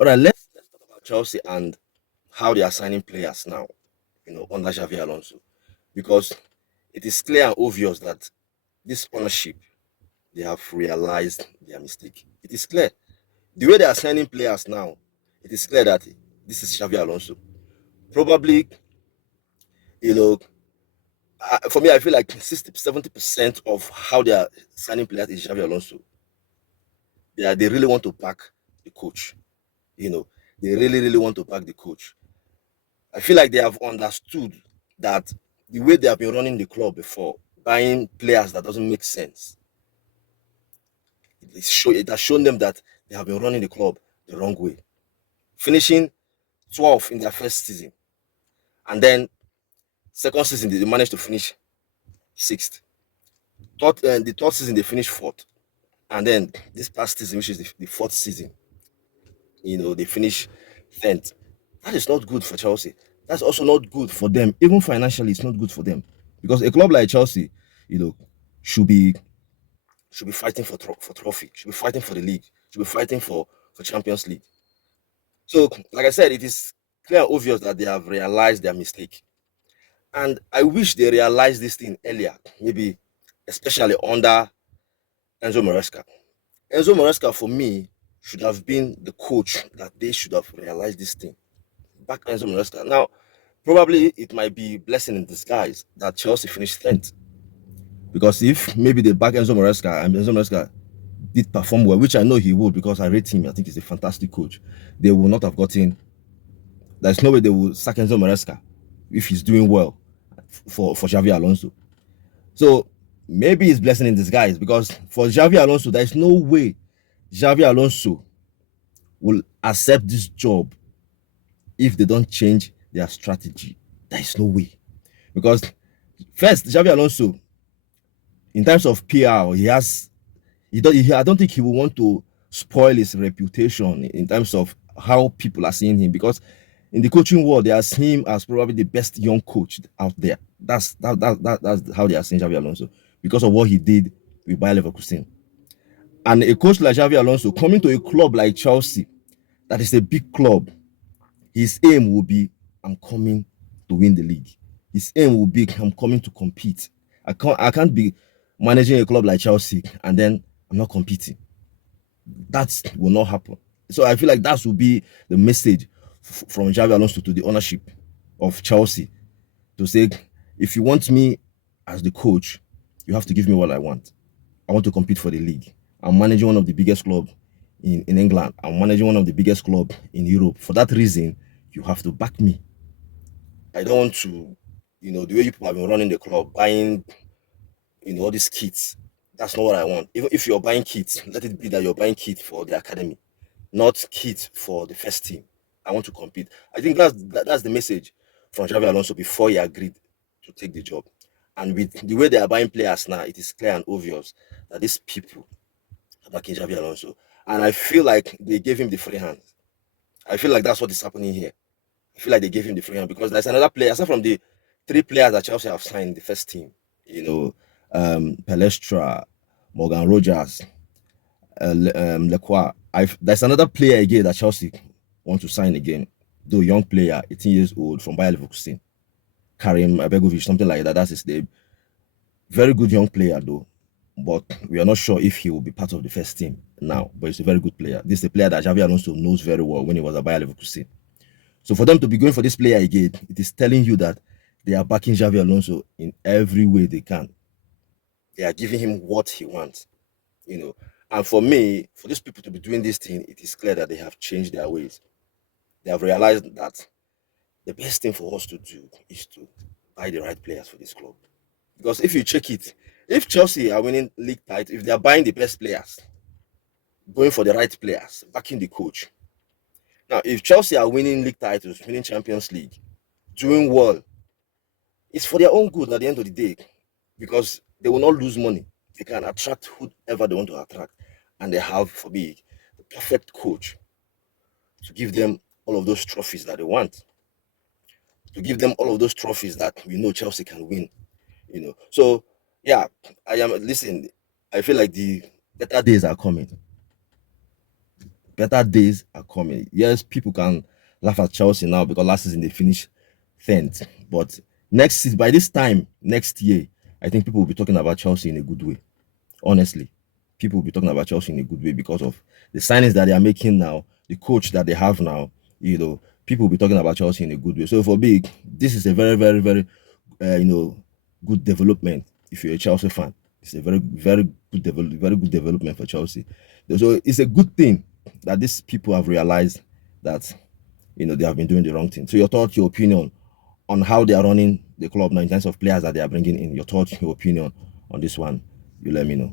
All right, let's talk about Chelsea and how they are signing players now, under Xavi Alonso, because it is clear and obvious that this ownership they have realized their mistake. It is clear the way they are signing players now. It is clear that this is Xavi Alonso. Probably, you know, for me, I feel like 60 70% of how they are signing players is Xavi Alonso. They really want to back the coach. You know, they really want to back the coach. I feel like they have understood that the way they have been running the club before, buying players that doesn't make sense, it has shown them that they have been running the club the wrong way. Finishing 12th in their first season, and then second season they managed to finish sixth. The third season they finished fourth, and then this past season, which is the fourth season, they finish 10th. That is not good for Chelsea. That's also not good for them. Even financially, it's not good for them because a club like Chelsea, you know, should be fighting for trophy, should be fighting for the league, should be fighting for Champions League. So, like I said, it is clear and obvious that they have realized their mistake, and I wish they realized this thing earlier, maybe especially under Enzo Maresca. Enzo Maresca, for me, should have been the coach that they should have realized this thing. Back Enzo Maresca. Now, probably it might be blessing in disguise that Chelsea finished 10th. Because if maybe they back Enzo Maresca and Enzo Maresca did perform well, which I know he would because I rate him, I think he's a fantastic coach, they will not have gotten. There's no way they will sack Enzo Maresca if he's doing well for Xavi Alonso. So maybe it's blessing in disguise because for Xavi Alonso, there's no way Xavi Alonso will accept this job if they don't change their strategy. There is no way. Because first, Xavi Alonso, in terms of PR, I don't think he will want to spoil his reputation in terms of how people are seeing him. Because in the coaching world, they are seeing him as probably the best young coach out there. That's how they are seeing Xavi Alonso because of what he did with Bayer Leverkusen. And a coach like Xavi Alonso coming to a club like Chelsea, that is a big club, his aim will be, I'm coming to win the league. His aim will be, I'm coming to compete. I can't be managing a club like Chelsea and then I'm not competing. That will not happen. So I feel like that will be the message from Xavi Alonso to the ownership of Chelsea to say, if you want me as the coach, you have to give me what I want. I want to compete for the league. I'm managing one of the biggest clubs in England. I'm managing one of the biggest clubs in Europe. For that reason, you have to back me. I don't want to, the way people have been running the club, buying, all these kits. That's not what I want. Even if you're buying kits, let it be that you're buying kit for the academy, not kit for the first team. I want to compete. I think that's the message from Xavi Alonso before he agreed to take the job. And with the way they are buying players now, it is clear and obvious that these people are backing Xavi Alonso. And I feel like they gave him the free hand. I feel like that's what is happening here. I feel like they gave him the free hand because there's another player, aside from the three players that Chelsea have signed in the first team, Palestra, Morgan Rogers, Leclerc. There's another player again that Chelsea want to sign again, though young player, 18 years old from Bayer Leverkusen, Karim Abegovic, something like that. That's his name. Very good young player though, but we are not sure if he will be part of the first team now. But he's a very good player. This is a player that Xavi Alonso knows very well when he was at Bayer Leverkusen. So for them to be going for this player again, it is telling you that they are backing Xavi Alonso in every way they can. They are giving him what he wants, you know. And for me, for these people to be doing this thing, it is clear that they have changed their ways. They have realized that the best thing for us to do is to buy the right players for this club. Because if you check it, if Chelsea are winning league titles, if they are buying the best players, going for the right players, backing the coach. Now, if Chelsea are winning league titles, winning Champions League, doing well, it's for their own good at the end of the day because they will not lose money. They can attract whoever they want to attract, and they have, for me, the perfect coach to give them all of those trophies that they want, to give them all of those trophies that we know Chelsea can win. So yeah, I am. Listen, I feel like the better days are coming. better days are coming. Yes, people can laugh at Chelsea now because last season they finished 10th. But next season, by this time next year, I think people will be talking about Chelsea in a good way. Honestly, people will be talking about Chelsea in a good way because of the signings that they are making now, the coach that they have now. People will be talking about Chelsea in a good way. So for me, this is a very, very, very, good development. If you're a Chelsea fan, it's a very, very good development for Chelsea. So it's a good thing that these people have realized that they have been doing the wrong thing. So your thoughts, your opinion on how they are running the club now in terms of players that they are bringing in. Your thoughts, your opinion on this one, you let me know.